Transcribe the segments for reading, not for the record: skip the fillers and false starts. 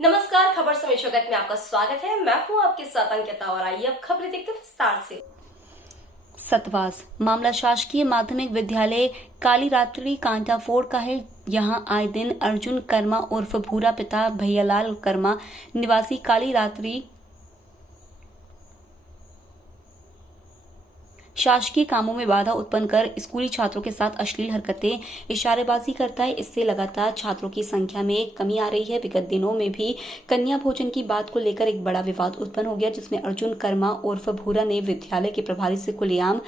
नमस्कार, खबर समय जगत में आपका स्वागत है। मैं हूं आपके साथ अंकिता और आइए अब खबरें देखते हैं विस्तार से। सतवास मामला शासकीय माध्यमिक विद्यालय कालीरात्रि कांटाफोड़ का है। यहां आए दिन अर्जुन कर्मा उर्फ भूरा पिता भैयालाल कर्मा निवासी कालीरात्रि शासकीय कामों में बाधा उत्पन्न कर स्कूली छात्रों के साथ अश्लील हरकतें, इशारेबाजी करता है। इससे लगातार छात्रों की संख्या में कमी आ रही है। विगत दिनों में भी कन्या भोजन की बात को लेकर एक बड़ा विवाद उत्पन्न हो गया, जिसमें अर्जुन कर्मा उर्फ भूरा ने विद्यालय के प्रभारी से खुलेआम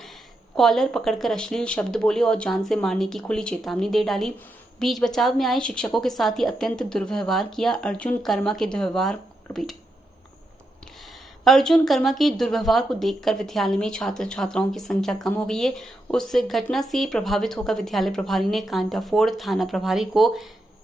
कॉलर पकड़कर अश्लील शब्द बोले और जान से मारने की खुली चेतावनी दे डाली। बीच बचाव में आए शिक्षकों के साथ ही अत्यंत दुर्व्यवहार किया। अर्जुन कर्मा के दुर्व्यवहार को देखकर विद्यालय में छात्र छात्राओं की संख्या कम हो गई है। उस घटना से प्रभावित होकर विद्यालय प्रभारी ने कांटाफोड़ थाना प्रभारी को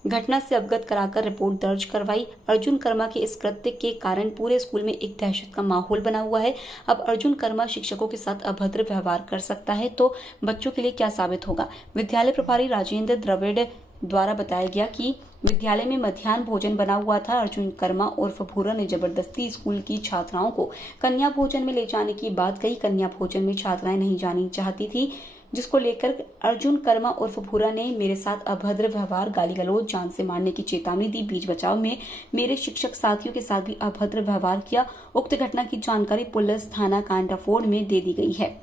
घटना से अवगत कराकर रिपोर्ट दर्ज करवाई। अर्जुन कर्मा के इस कृत्य के कारण पूरे स्कूल में एक दहशत का माहौल बना हुआ है। अब अर्जुन कर्मा शिक्षकों के साथ अभद्र व्यवहार कर सकता है तो बच्चों के लिए क्या साबित होगा। विद्यालय प्रभारी राजेंद्र द्रविड़ द्वारा बताया गया कि विद्यालय में मध्याह्न भोजन बना हुआ था। अर्जुन कर्मा उर्फ भूरा ने जबरदस्ती स्कूल की छात्राओं को कन्या भोजन में ले जाने की बात कही। कन्या भोजन में छात्राएं नहीं जानी चाहती थी, जिसको लेकर अर्जुन कर्मा उर्फ भूरा ने मेरे साथ अभद्र व्यवहार, गाली गलौज, जान से मारने की चेतावनी दी। बीच बचाव में मेरे शिक्षक साथियों के साथ भी अभद्र व्यवहार किया। उक्त घटना की जानकारी पुलिस थाना कांटाफोड़ में दे दी गई है।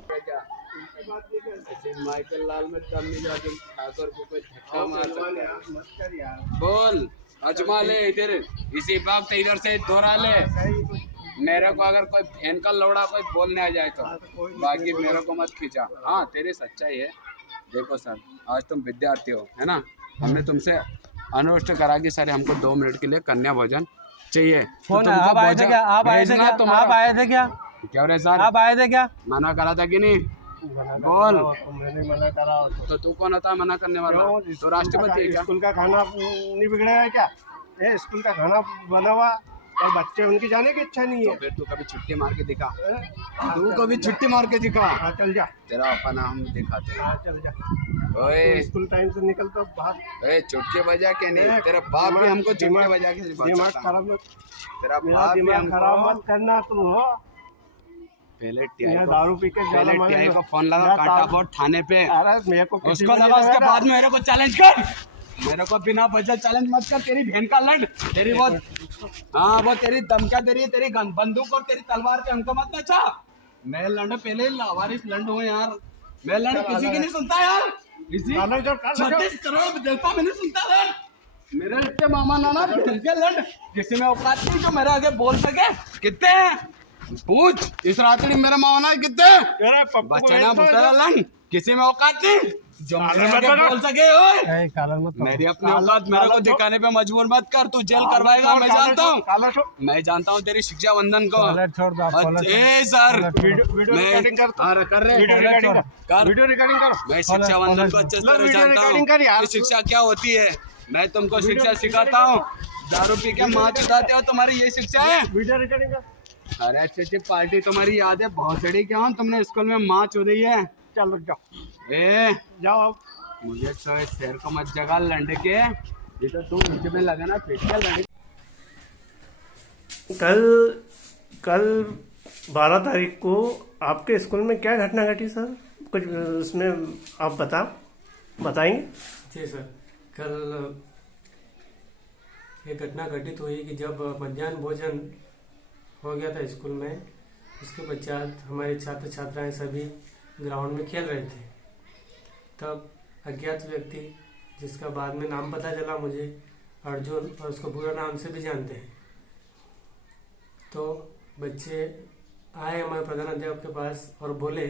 माइकल लाल में कम नहीं जाते ठाकुर को कोई धक्का मार सकता है। बोल अजमा ले इधर, इसी वक्त इधर से दोहरा ले। मेरे को अगर कोई बहन का लौड़ा कोई बोलने आ जाए तो बाकी मेरे को मत खींचा। हाँ तेरी सच्चाई है। देखो सर, आज तुम विद्यार्थी हो, है ना। हमने तुमसे अनुरोध करा कि सर हमको 2 मिनट के लिए कन्या भोजन चाहिए। कौन है? आप आए थे क्या? आप आए थे क्या? क्या रे सर, आप आए थे क्या? मना करा था कि नहीं? बोल। मैंने मना करा तो तू कौन होता है मना करने वाला? तो राष्ट्रपति है क्या? स्कूल का खाना नहीं बिगड़ेगा क्या? स्कूल का खाना बना हुआ और बच्चे उनकी जाने की इच्छा नहीं है। तो फिर तू कभी छुट्टी मार के दिखा। तू कभी छुट्टी मार के दिखा। हाँ चल जा, तेरा अपना हम दिखाते हैं। हाँ चल जा। ओए स्कूल टाइम से निकल तो बाहर। ओए चुटके बजा के नहीं, तेरा बाप भी हमको चुटके बजा के दिमाग खराब मत, तेरा मेरा बाप भी दिमाग हमको खराब मत करना तू। हो पहले दारू पी के टीआई को फोन लगा कांटाफोड़ थाने पे। अरे मेरे को उसको लगा, उसके बाद में मेरे को चैलेंज कर। मेरे को बिना वजह चैलेंज मत कर। तेरी बहन का लड़, तेरी वो हाँ वो तेरी धमकियां दे रही है, तेरी बंदूक और तेरी तलवार पे हमको मत नचा। मैं लड़ पहले लावारिस लड़ हूँ यार। मैं लड़ किसी की नहीं सुनता यार। किसी 36 करोड़ जनता में नहीं सुनता लड़। मेरे इतने मामा नाना के लड़ किसी में औकात नहीं जो मेरे आगे बोल सके। कितने हैं पूछ, इस रात्रि मेरा मामा ना कितने बचना भुतरा लड़ किसी में औकात नहीं जो मेरे आगे बोल सके। ओए मेरी अपनी औकात मेरे को दिखाने पे मजबूर मत कर। तू जेल करवाएगा, मैं जानता हूँ। मैं जानता हूँ तेरी शिक्षा बंधन को। सर मैं कर रहे वीडियो रिकॉर्डिंग कर। मैं शिक्षा बंधन को अच्छे से जानता हूँ। शिक्षा क्या होती है मैं तुमको शिक्षा सिखाता हूँ। दारू पी के माँ चुदाते हो, तुम्हारी ये शिक्षा है। वीडियो रिकॉर्डिंग कर। अरे अच्छी पार्टी तुम्हारी याद है बहुत बड़ी। क्या तुमने स्कूल में माँ चुदी है? चल रुक जाओ, जाओ अब। मुझे तो इस शेर को मत जगा लंड के। ये तो तू नीचे में लगा ना फिर क्या लंड। कल 12 तारीख को आपके स्कूल में क्या घटना घटी सर? कुछ उसमें आप बताएंगे? जी सर, कल एक घटना घटित हुई कि जब मध्याह्न भोजन हो गया था स्कूल में, उसके पश्चात हमारे छात्र छात्राएं सभी ग्राउंड में खेल रहे थे। तब अज्ञात व्यक्ति, जिसका बाद में नाम पता चला मुझे, अर्जुन, और उसको बुरा नाम से भी जानते हैं, तो बच्चे आए हमारे प्रधानाध्यापक के पास और बोले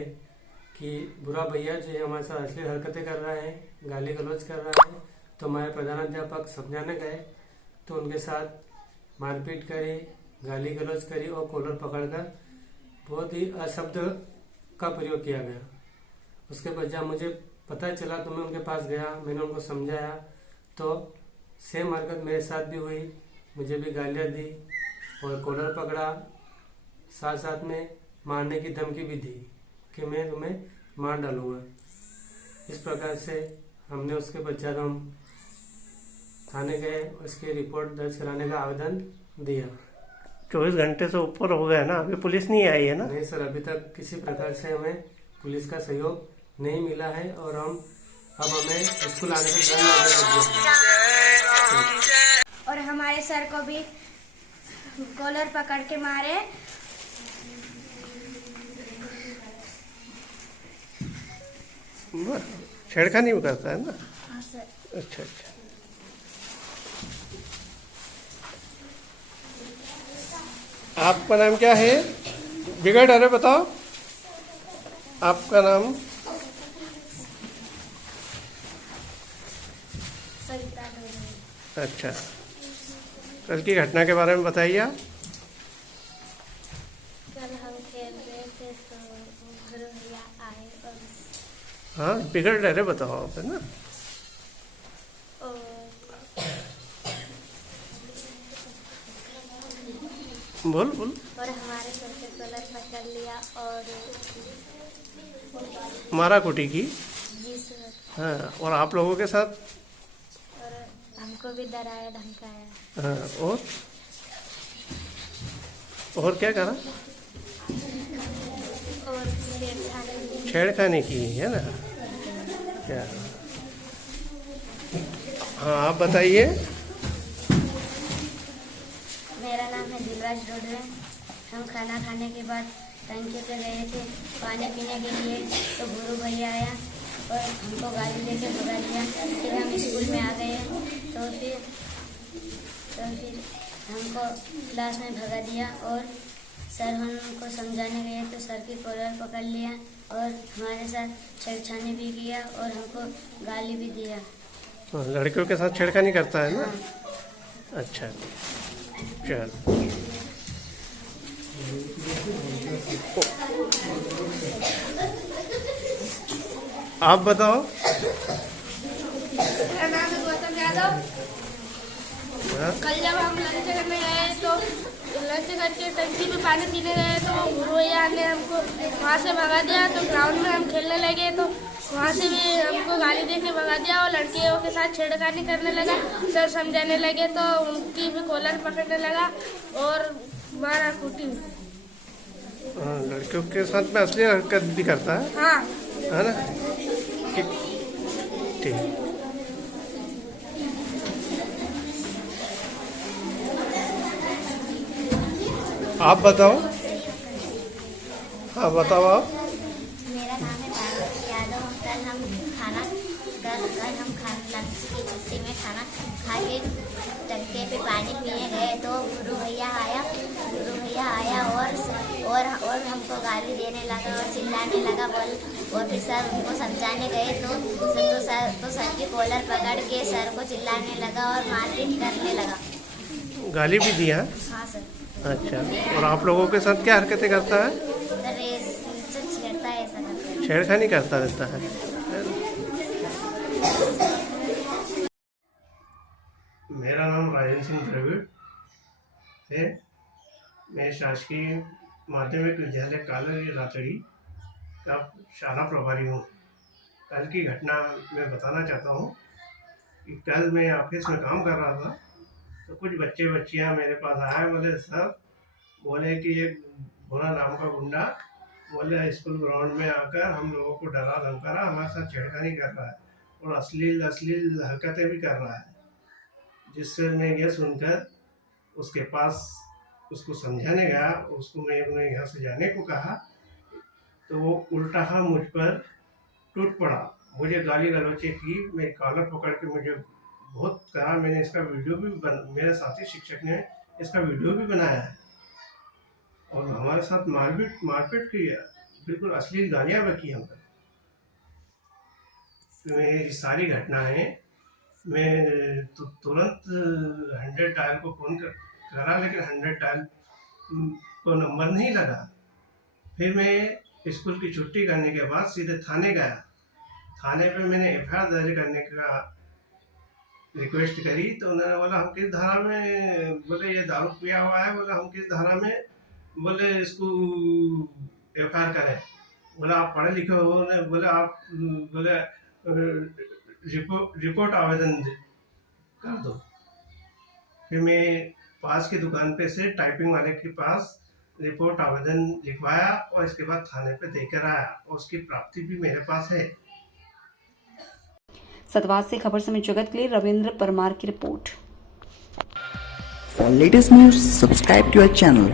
कि बुरा भैया जो है हमारे साथ अश्लील हरकतें कर रहा है, गाली गलौज कर रहा है। तो हमारे प्रधानाध्यापक समझाने गए तो उनके साथ मारपीट करी, गाली गलौज करी और कॉलर पकड़कर बहुत ही अशब्द का प्रयोग किया गया। उसके बजाय मुझे पता चला तो मैं उनके पास गया, मैंने उनको समझाया तो सेम हरकत मेरे साथ भी हुई। मुझे भी गालियाँ दी और कॉलर पकड़ा, साथ साथ में मारने की धमकी भी दी कि मैं तुम्हें मार डालूंगा। इस प्रकार से उसके पश्चात हम थाने गए, उसकी रिपोर्ट दर्ज कराने का आवेदन दिया। 24 घंटे से ऊपर हो गया ना, अभी पुलिस नहीं आई है ना? नहीं सर, अभी तक किसी प्रकार से हमें पुलिस का सहयोग नहीं मिला है और अब हमें स्कूल आने से डर लगने लग गया। और हमारे सर को भी कॉलर पकड़ के मारे। छेड़खानी भी करता है ना? हाँ सर। अच्छा अच्छा। आपका नाम क्या है? बिगड़ अरे बताओ आपका नाम। सरिता डोरे। अच्छा, कल की घटना के बारे में बताइए आप। कल हम खेल रहे थे तो गुरु भैया आए और हाँ, बिगड़ अरे बताओ आप, है ना? बोल बोल। और हमारे सर से कॉलर पकड़ लिया और मारा कुटी की। जी सर। हाँ, और आप लोगों के साथ? और हमको भी डराया धमकाया। हाँ, और क्या करा? और छेड़खानी छेड़खानी की है ना? क्या? हाँ, आप बताइए। मेरा नाम है दिलराज डोडरे। हम खाना खाने के बाद टंकी पे गए थे पानी पीने के लिए, तो गुरु भैया आया और हमको गाड़ी लेके भगा दिया। फिर हम स्कूल में आ गए तो फिर हमको क्लास में भगा दिया और सर हमको समझाने गए तो सर की कॉलर पकड़ लिया और हमारे साथ छेड़छानी भी किया और हमको गाली भी दिया। हाँ, लड़कियों के साथ छेड़खानी करता है ना? अच्छा, चल। आप बताओ। मेरा नाम है गौतम यादव। हाँ? कल जब हम लंच करने गए तो लंच करके टंकी में पानी पीने गए तो गुरु भैया ने हमको वहाँ से भगा दिया। तो ग्राउंड में हम खेलने लगे तो वहाँ से भी हमको गाली दे के भगा दिया और लड़कियों के साथ छेड़खानी करने लगा। सर समझाने लगे तो उनकी भी कॉलर पकड़ने लगा और मारा कूटी। हाँ, लड़कियों के साथ में असली हरकत भी करता है, हाँ। है ना? ठीक। आप बताओ। हाँ, बताओ आप। मेरा नाम है पार्वती यादव। कल हम लंच की छुट्टी में खाना खा के टंके पे पानी पीने गए तो गुरु भैया आया और हमको गाली देने लगा और चिल्लाने लगा। और फिर सर उनको समझाने गए तो सर की कॉलर पकड़ के सर को चिल्लाने लगा और मारपीट करने लगा। गाली भी दिया? हाँ सर। अच्छा, और आप लोगों के साथ क्या हरकतें करता है? सर ये छेड़ता है, ऐसा करता है। छेड़खानी करता रहता है। मेरा नाम राजेंद्र सिंह द्रविड़ है। मैं शासकीय माध्यमिक विद्यालय कालरी रातड़ी का शाला प्रभारी हूँ। कल की घटना मैं बताना चाहता हूँ कि कल मैं ऑफिस में काम कर रहा था तो कुछ बच्चे बच्चियाँ मेरे पास आए। बोले सर, बोले कि एक भोला नाम का गुंडा बोले स्कूल ग्राउंड में आकर हम लोगों को डरा धमका रहा, हमारे साथ छेड़खानी कर रहा है और अश्लील हरकतें भी कर रहा है। जिससे मैं यह सुनकर उसके पास उसको समझाने गया, उसको मैं यहाँ से जाने को कहा तो वो उल्टा हाँ मुझ पर टूट पड़ा, मुझे गाली गलौचे की। मैं कॉलर पकड़ के मुझे बहुत करा। मैंने इसका वीडियो भी मेरे साथी शिक्षक ने इसका वीडियो भी बनाया है और हमारे साथ मारपीट की है, बिल्कुल अश्लील गालियाँ बकी हम पर। ये सारी घटनाएं मैं तुरंत 100 डायल को फ़ोन करा, लेकिन 100 डायल को नंबर नहीं लगा। फिर मैं स्कूल की छुट्टी करने के बाद सीधे थाने गया। थाने पे मैंने एफआईआर दर्ज करने का रिक्वेस्ट करी तो उन्होंने बोला हम किस धारा में, बोले ये दारू पिया हुआ है, बोला हम किस धारा में, बोले इसको एफआईआर करें। बोला आप पढ़े लिखे हो, बोले आप बोले रिपोर्ट आवेदन कर दो। फिर मैं पास की दुकान पे से टाइपिंग वाले के पास रिपोर्ट आवेदन लिखवाया और इसके बाद थाने पे देकर आया और उसकी प्राप्ति भी मेरे पास है। सतवाद से खबर समय जगत के लिए रविंद्र परमार की report. For latest news, subscribe to our channel